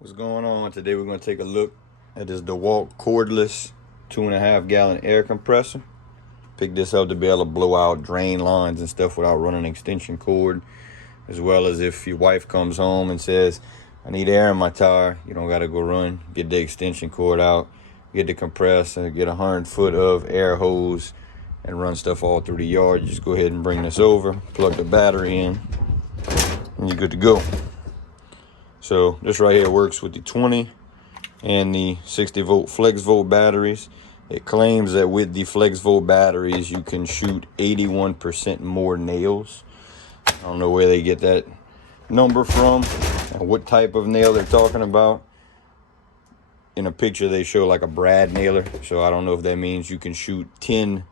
What's going on? Today we're going to take a look at this Dewalt cordless 2.5 gallon air compressor. Pick this up to be able to blow out drain lines and stuff without running an extension cord, as well as if your wife comes home and says, I need air in my tire, you don't got to go run, get the extension cord out, get the compressor, get 100 foot of air hose and run stuff all through the yard. You just go ahead and bring this over, plug the battery in, and you're good to go. So this right here works with the 20 and the 60 volt flex volt batteries. It claims that with the flex volt batteries you can shoot 81% more nails. I don't know where they get that number from and what type of nail they're talking about. In a picture they show like a brad nailer, so I don't know if that means you can shoot 10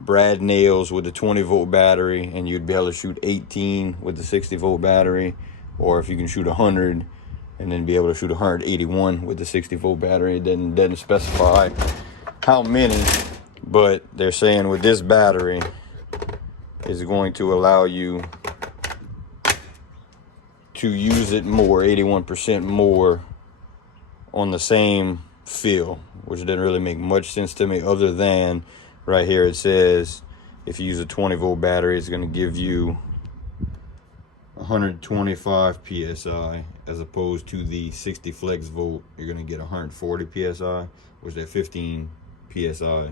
brad nails with the 20 volt battery and you'd be able to shoot 18 with the 60 volt battery, or if you can shoot 100 and then be able to shoot 181 with the 60 volt battery. It doesn't specify how many, but they're saying with this battery is going to allow you to use it more, 81% more on the same fill, which didn't really make much sense to me, other than right here it says if you use a 20 volt battery it's going to give you 125 psi, as opposed to the 60 flex volt you're going to get 140 psi, which that 15 psi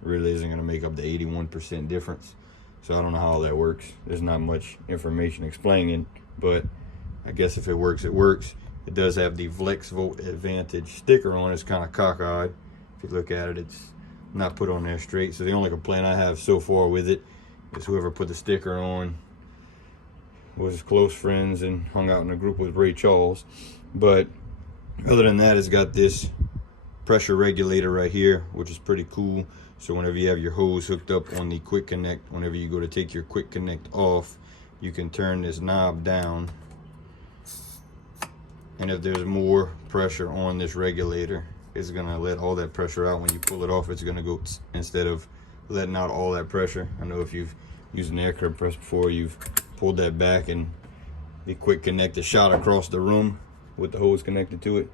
really isn't going to make up the 81% difference. So I don't know how that works. There's not much information explaining, but I guess if it works, it works. It does have the flex volt advantage sticker on it. It's kind of cockeyed. If you look at it, it's not put on there straight. So the only complaint I have so far with it is whoever put the sticker on was close friends and hung out in a group with Ray Charles. But other than that, it's got this pressure regulator right here, which is pretty cool. So whenever you have your hose hooked up on the quick connect, whenever you go to take your quick connect off, you can turn this knob down, and if there's more pressure on this regulator, it's gonna let all that pressure out. When you pull it off, it's gonna go instead of letting out all that pressure. I know if you've used an air compressor before, you've pulled that back and the quick connect is shot across the room with the hose connected to it.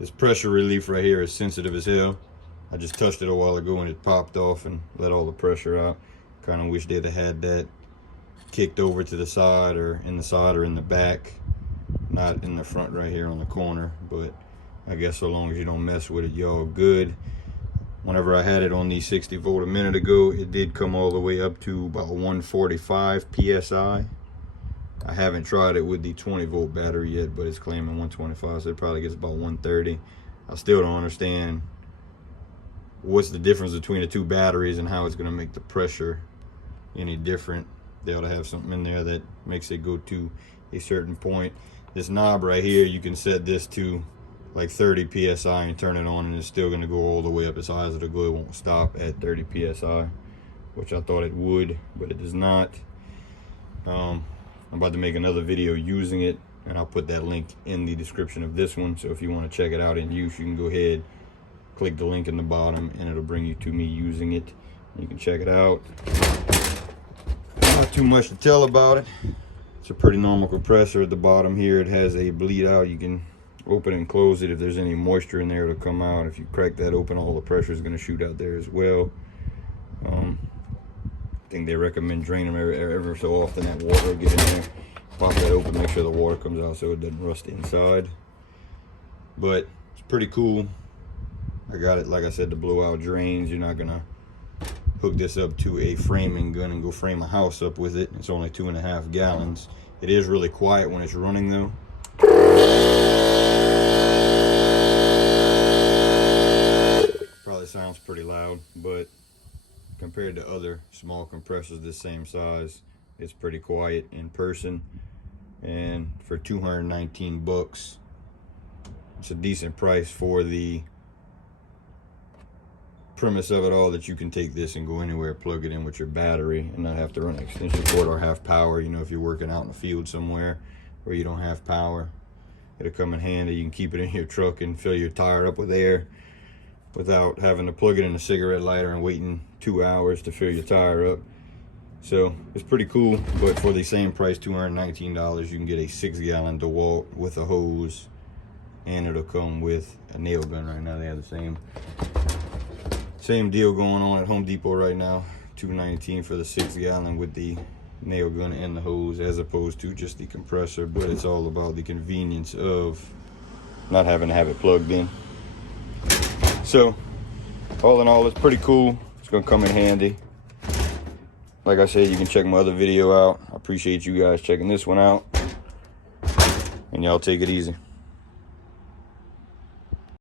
This pressure relief right here is sensitive as hell. I just touched it a while ago and it popped off and let all the pressure out. Kind of wish they'd have had that kicked over to the side, or in the back, not in the front right here on the corner. But I guess so long as you don't mess with it, you're all good. Whenever I had it on the 60 volt a minute ago, it did come all the way up to about 145 psi. I haven't tried it with the 20 volt battery yet, but it's claiming 125, so it probably gets about 130. I still don't understand what's the difference between the two batteries and how it's going to make the pressure any different. They ought to have something in there that makes it go to a certain point. This knob right here, you can set this to like 30 psi and turn it on, and it's still going to go all the way up as high as it'll go. It won't stop at 30 psi, which I thought it would, but it does not. I'm about to make another video using it, and I'll put that link in the description of this one. So if you want to check it out in use, you can go ahead, click the link in the bottom, and it'll bring you to me using it. You can check it out. Not too much to tell about it. It's a pretty normal compressor. At the bottom here, it has a bleed out. You can open and close it. If there's any moisture in there, it'll come out. If you crack that open, all the pressure is going to shoot out there as well. I think they recommend draining them ever so often. That water will get in there. Pop that open, make sure the water comes out so it doesn't rust inside. But it's pretty cool. I got it, like I said, to blow out drains. You're not gonna hook this up to a framing gun and go frame a house up with it. It's only 2.5 gallons. It is really quiet when it's running though. Probably sounds pretty loud, but compared to other small compressors this same size, it's pretty quiet in person. And for 219 bucks, it's a decent price for the premise of it all, that you can take this and go anywhere, plug it in with your battery, and not have to run an extension cord or have power. You know, if you're working out in the field somewhere where you don't have power, it'll come in handy. You can keep it in your truck and fill your tire up with air without having to plug it in a cigarette lighter and waiting 2 hours to fill your tire up. So it's pretty cool, but for the same price, $219, you can get a 6-gallon Dewalt with a hose, and it'll come with a nail gun. Right now they have the same deal going on at Home Depot right now. $219 for the 6-gallon with the nail gun and the hose, as opposed to just the compressor. But it's all about the convenience of not having to have it plugged in. So all in all, it's pretty cool. It's gonna come in handy. Like I said, you can check my other video out. I appreciate you guys checking this one out, and y'all take it easy.